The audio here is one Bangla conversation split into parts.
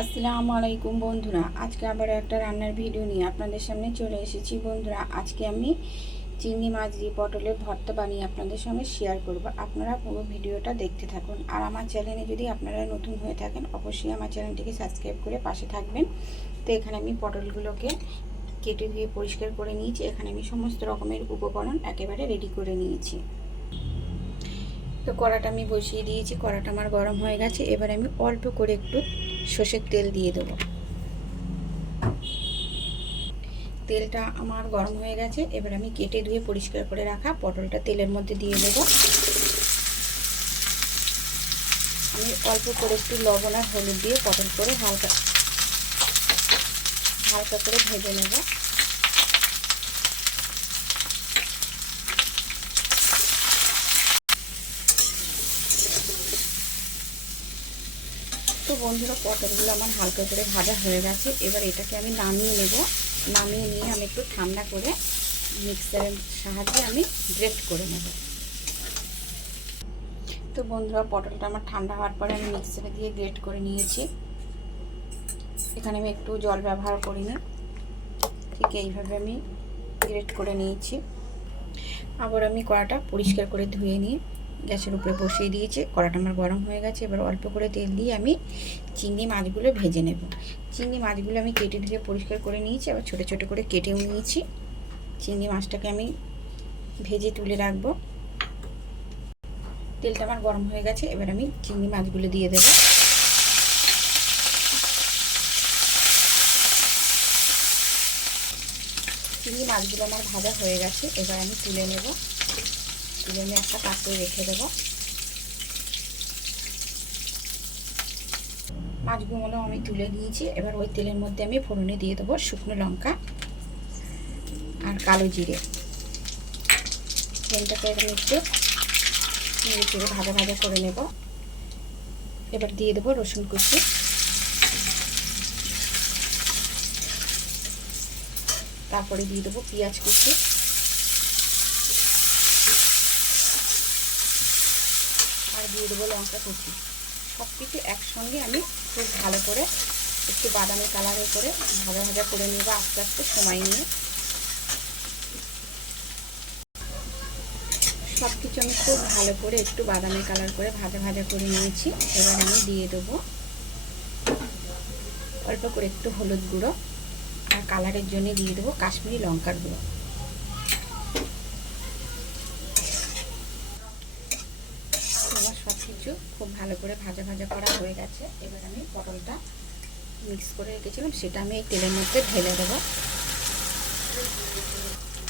আসসালামু আলাইকুম বন্ধুরা, আজকে আবার একটা রান্নার ভিডিও নিয়ে আপনাদের সামনে চলে এসেছি। বন্ধুরা, আজকে আমি চিংড়ি মাছ দিয়ে পটলের ভর্তা বানিয়ে আপনাদের সঙ্গে শেয়ার করব। আপনারা পুরো ভিডিওটা দেখতে থাকুন। আর আমার চ্যানেলে যদি আপনারা নতুন হয়ে থাকেন, অবশ্যই আমার চ্যানেলটিকে সাবস্ক্রাইব করে পাশে থাকবেন। তো এখানে আমি পটলগুলোকে কেটে ধুয়ে পরিষ্কার করে নিয়েছি। এখানে আমি সমস্ত রকমের উপকরণ একেবারে রেডি করে নিয়েছি। তো কড়াটা আমি বসিয়ে দিয়েছি, কড়াটা আমার গরম হয়ে গেছে। এবার আমি অল্প করে একটু সর্ষের তেল দিয়ে দেবো। তেলটা আমার গরম হয়ে গেছে। এবার আমি কেটে ধুয়ে পরিষ্কার করে রাখা পটলটা তেলের মধ্যে দিয়ে দেবো। আমি অল্প করে একটু লবণ আর হলুদ দিয়ে পটল করে হালকা হালকা করে ভেজে নেব। তো বন্ধুরা, পটলগুলো আমার হালকা করে ভাজা হয়ে গেছে। এবার এটাকে আমি নামিয়ে নেব। নামিয়ে নিয়ে আমি একটু ঠান্ডা করে মিক্সারের সাহায্যে আমি গ্রেট করে নেব। তো বন্ধুরা, পটলটা আমার ঠান্ডা হওয়ার পরে আমি মিক্সারে দিয়ে গ্রেট করে নিয়েছি। এখানে আমি একটু জল ব্যবহার করিনি, ঠিক এইভাবে আমি গ্রেট করে নিয়েছি। আবার আমি কড়াটা পরিষ্কার করে ধুয়ে নিয়ে গ্যাসের উপরে বসিয়ে দিয়েছি। কড়াটা আমার গরম হয়ে গেছে। এবার অল্প করে তেল দিয়ে আমি চিংড়ি মাছগুলো ভেজে নেব। চিংড়ি মাছগুলো আমি কেটে ধুয়ে পরিষ্কার করে নিয়েছি, আবার ছোটো ছোটো করে কেটেও নিয়েছি। চিংড়ি মাছটাকে আমি ভেজে তুলে রাখবো। তেলটা আমার গরম হয়ে গেছে। এবার আমি চিংড়ি মাছগুলো দিয়ে দেবো। চিংড়ি মাছগুলো আমার ভাজা হয়ে গেছে। এবার আমি তুলে নেব। তুলে আমি একটা পাত্রে রেখে দেবো। মাছগুলো আমি তুলে নিয়েছি। এবার ওই তেলের মধ্যে আমি ফোড়নে দিয়ে দেবো শুকনো লঙ্কা আর কালো জিরে। তেলটাকে আমি একটু নেড়ে চেড়ে ভাজা ভাজা করে নেব। এবার দিয়ে দেবো রসুন কুচি, তারপরে দিয়ে দেবো পেঁয়াজ কুচি, আর দিয়ে দেবো লঙ্কা কুচি। সব কিছু একসঙ্গে আমি খুব ভালো করে একটু বাদামি কালারে করে ভাজা ভাজা করে নেব, আস্তে আস্তে সময় নিয়ে। সব কিছু আমি খুব ভালো করে একটু বাদামি কালার করে ভাজা ভাজা করে নিয়েছি। এবার আমি দিয়ে দেবো অল্প করে একটু হলুদ গুঁড়ো, আর কালারের জন্য দিয়ে দেবো কাশ্মীরি লঙ্কার গুঁড়ো। আমার সব কিছু খুব ভালো করে ভাজা ভাজা করা হয়ে গেছে। এবার আমি পটলটা মিক্স করে রেখেছিলাম, সেটা আমি এই তেলের মধ্যে ঢেলে দেবো।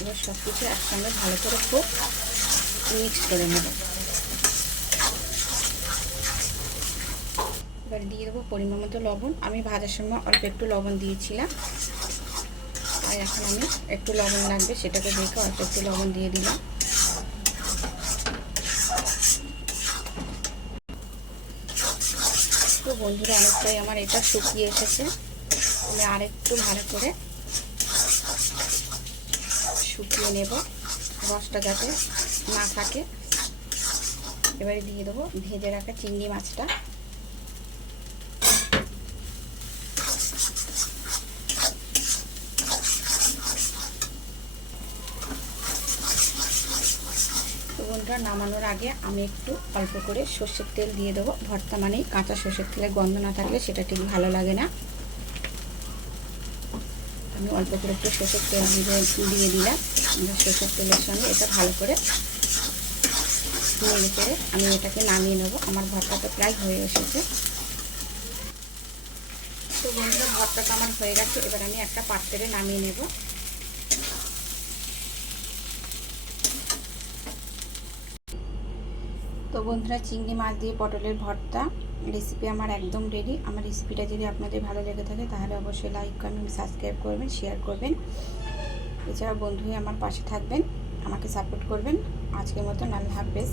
এবার সব কিছু একসঙ্গে ভালো করে খুব মিক্স করে নেব। এবার দিয়ে দেবো পরিমাণ মতো লবণ। আমি ভাজার সময় অল্প একটু লবণ দিয়েছিলাম, আর এখন আমি একটু লবণ লাগবে সেটাকে দেখে অল্প একটু লবণ দিয়ে দিলাম। তো বন্ধুরা, অনেকটাই আমার এটা শুকিয়ে এসেছে। আমি আর একটু ভালো করে শুকিয়ে নেব, রসটা যাতে না থাকে। এবারে দিয়ে দেবো ভেজে রাখা চিংড়ি মাছটা। তো বন্ধুরা, নামানোর আগে আমি একটু অল্প করে সর্ষের তেল দিয়ে দেবো। ভর্তা মানেই কাঁচা সর্ষের তেলের গন্ধ না থাকলে সেটা ঠিক ভালো লাগে না। আমি অল্প করে একটু সর্ষের তেল দিয়ে দিলাম। সর্ষের তেলের সঙ্গে এটা ভালো করে নেড়ে চেড়ে আমি এটাকে নামিয়ে নেব। আমার ভর্তাটা প্রায় হয়ে এসেছে। তো বন্ধুরা, ভর্তাটা আমার হয়ে গেছে। এবার আমি একটা পাত্রে নামিয়ে নেব। তো বন্ধুরা, চিংড়ি মাছ দিয়ে পটলের ভর্তা রেসিপি আমার একদম রেডি। আমার রেসিপিটা যদি আপনাদের ভালো লেগে থাকে তাহলে অবশ্যই লাইক, কমেন্ট, সাবস্ক্রাইব করবেন, শেয়ার করবেন। এছাড়াও বন্ধু হয়ে আমার পাশে থাকবেন, আমাকে সাপোর্ট করবেন। আজকের মতন আল্লাহ হাফেজ।